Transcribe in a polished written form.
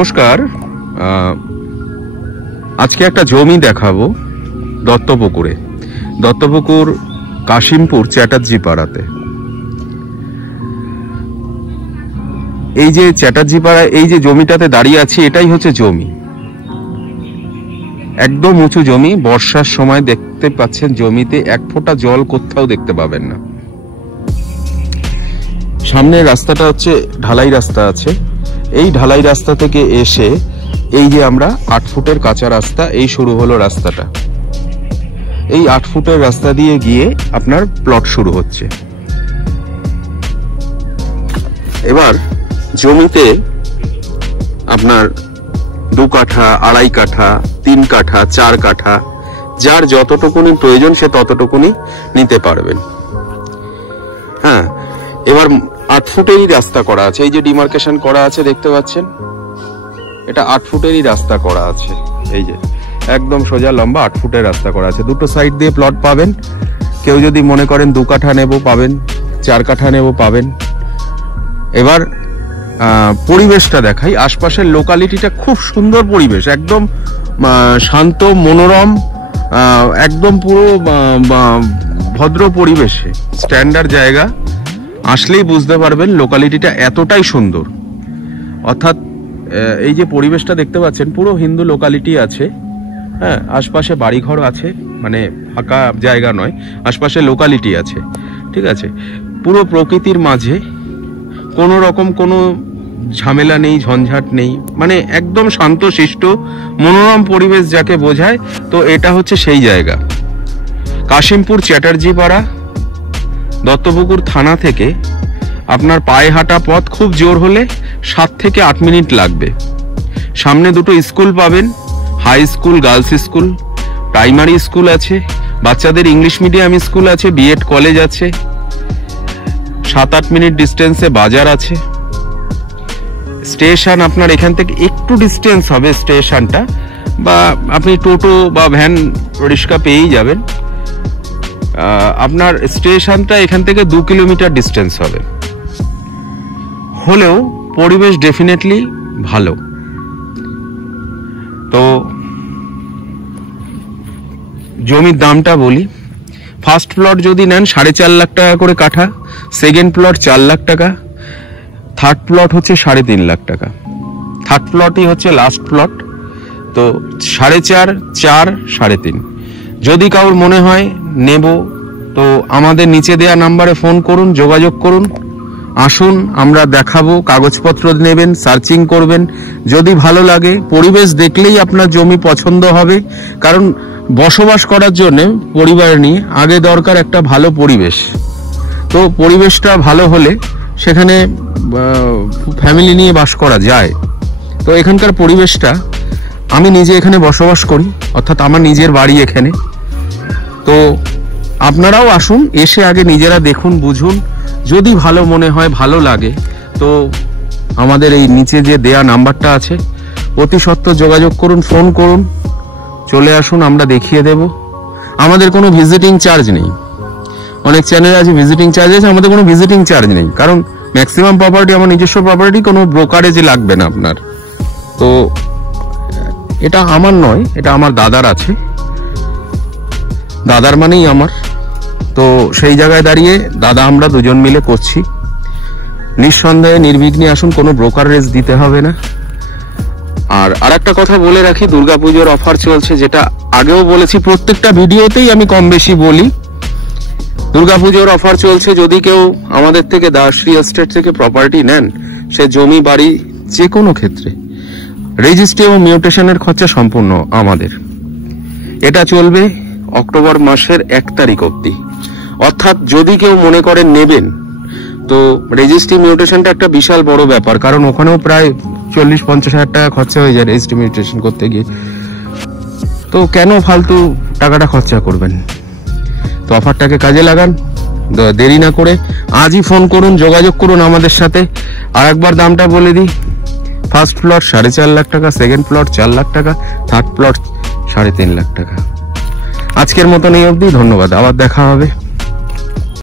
নমস্কার। আজকে একটা জমি দেখাবো দত্তপুকুরে। দত্তপুকুর কাশিমপুর চ্যাটার্জি পাড়াতে। এই যে চ্যাটার্জি পাড়ায় এই যে জমিটাতে দাঁড়িয়ে আছি, এটাই হচ্ছে জমি। একদম উঁচু জমি। বর্ষার সময় দেখতে পাচ্ছেন জমিতে এক ফোঁটা জল কোথাও দেখতে পাবেন না। সামনের রাস্তাটা হচ্ছে ঢালাই রাস্তা আছে। এই ঢালাই রাস্তা থেকে এসে এই যে আমরা 8 ফুটের কাঁচা রাস্তা, এই শুরু হলো রাস্তাটা। এই 8 ফুটের রাস্তা দিয়ে গিয়ে আপনার প্লট শুরু হচ্ছে। এবার জমিতে আপনার 2 কাঠা, 2.5 কাঠা, 3 কাঠা, 4 কাঠা, যার যতটুকুনি প্রয়োজন সে ততটুকুনি নিতে পারবেন। হ্যাঁ, এবার 8 ফুটেরই রাস্তা করা আছে। এই যে ডিমার্কেশন করা আছে দেখতে পাচ্ছেন, এটা 8 ফুটেরই রাস্তা করা আছে। এই যে একদম সোজা লম্বা 8 ফুটের রাস্তা করা আছে। দুটো সাইড দিয়ে প্লট পাবেন। কেউ যদি মনে করেন 2 কাঠা নেব পাবেন, 4 কাঠা নেব পাবেন। এবার পরিবেশটা দেখাই। আশপাশের লোকালিটিটা খুব সুন্দর পরিবেশ, একদম শান্ত মনোরম, একদম পুরো ভদ্র পরিবেশে, স্ট্যান্ডার্ড জায়গা। আসলেই বুঝতে পারবেন লোকালিটিটা এতটাই সুন্দর। অর্থাৎ এই যে পরিবেশটা দেখতে পাচ্ছেন, পুরো হিন্দু লোকালিটি আছে। হ্যাঁ, আশপাশে বাড়িঘর আছে, মানে ফাঁকা জায়গা নয়, আশপাশে লোকালিটি আছে। ঠিক আছে, পুরো প্রকৃতির মাঝে কোনো রকম কোনো ঝামেলা নেই, ঝঞ্ঝাট নেই, মানে একদম শান্তশিষ্ট মনোরম পরিবেশ যাকে বোঝায়, তো এটা হচ্ছে সেই জায়গা। কাশিমপুর চ্যাটার্জি পাড়া, দত্তপুকুর থানা থেকে আপনার পায়ে হাঁটা পথ, খুব জোর হলে 7 থেকে 8 মিনিট লাগবে। সামনে দুটো স্কুল পাবেন, high school, girls school, primary school আছে, বাচ্চাদের ইংলিশ মিডিয়াম স্কুল আছে, বিএড কলেজ আছে। 7-8 মিনিট ডিস্টেন্সে বাজার আছে। স্টেশন আপনার এখান থেকে একটু ডিস্টেন্স হবে স্টেশনটা, বা আপনি টোটো বা ভ্যান রিক্সা পেয়েই যাবেন। আপনার স্টেশনটা এখান থেকে 2 কিলোমিটার ডিস্টেন্স হবে। হলেও পরিবেশ ডেফিনেটলি ভালো। তো জমির দামটা বলি। ফার্স্ট প্লট যদি নেন 4.5 লাখ টাকা করে কাঠা, সেকেন্ড প্লট 4 লাখ টাকা, থার্ড প্লট হচ্ছে 3.5 লাখ টাকা। থার্ড প্লটই হচ্ছে লাস্ট প্লট। তো 4.5, 4, 3.5। যদি কারোর মনে হয় নেব, তো আমাদের নিচে দেয়া নাম্বারে ফোন করুন, যোগাযোগ করুন, আসুন, আমরা দেখাবো। কাগজপত্র নেবেন, সার্চিং করবেন। যদি ভালো লাগে, পরিবেশ দেখলেই আপনার জমি পছন্দ হবে। কারণ বসবাস করার জন্য পরিবার নিয়ে আগে দরকার একটা ভালো পরিবেশ। তো পরিবেশটা ভালো হলে সেখানে ফ্যামিলি নিয়ে বাস করা যায়। তো এখানকার পরিবেশটা, আমি নিজে এখানে বসবাস করি, অর্থাৎ আমার নিজের বাড়ি এখানে। তো আপনারাও আসুন, এসে আগে নিজেরা দেখুন, বুঝুন। যদি ভালো মনে হয়, ভালো লাগে, তো আমাদের এই নিচে যে দেয়া নাম্বারটা আছে, অতি সত্বর যোগাযোগ করুন, ফোন করুন, চলে আসুন, আমরা দেখিয়ে দেব। আমাদের কোনো ভিজিটিং চার্জ নেই। অনেক চ্যানেল আছে ভিজিটিং চার্জ আছে, আমাদের কোনো ভিজিটিং চার্জ নেই। কারণ ম্যাক্সিমাম প্রপার্টি আমার নিজস্ব প্রপার্টি, কোনো ব্রোকারেজ লাগবে না আপনার। তো এটা আমার নয়, এটা আমার দাদার আছে। দাদার মানেই আমার। তো সেই জায়গায় দাঁড়িয়ে দাদা আমরা দুজন মিলে করছি। নিঃসন্দেহে নির্বিঘ্নে আসুন, কোনো ব্রোকারেজ দিতে হবে না। আর আরেকটা কথা বলে রাখি, দুর্গাপুজোর অফার চলছে, যেটা আগেও বলেছি, প্রত্যেকটা ভিডিওতেই আমি কম বেশি বলি। দুর্গাপুজোর অফার চলছে। যদি কেউ আমাদের থেকে দাসশ্রী এস্টেট থেকে প্রপার্টি নেন, সে জমি বাড়ি যে কোনো ক্ষেত্রে রেজিস্ট্রি ও মিউটেশনের খরচা সম্পূর্ণ আমাদের। এটা চলবে অক্টোবর মাসের 1 তারিখ অবধি। অর্থাৎ যদি কেউ মনে করেন নেবেন, তো রেজিস্ট্রি মিউটেশনটা একটা বিশাল বড় ব্যাপার। কারণ ওখানেও প্রায় 40-50 হাজার টাকা খরচা হয়ে যায় রেজিস্ট্রি মিউটেশন করতে গিয়ে। তো কেন ফালতু টাকাটা খরচা করবেন? তো অফারটাকে কাজে লাগান, দেরি না করে আজই ফোন করুন, যোগাযোগ করুন আমাদের সাথে। আর একবার দামটা বলে দিই। ফার্স্ট প্লট 4.5 লাখ টাকা, সেকেন্ড প্লট 4 লাখ টাকা, থার্ড প্লট 3.5 লাখ টাকা। আজকের মতন এই অবধি। ধন্যবাদ, আবার দেখা হবে।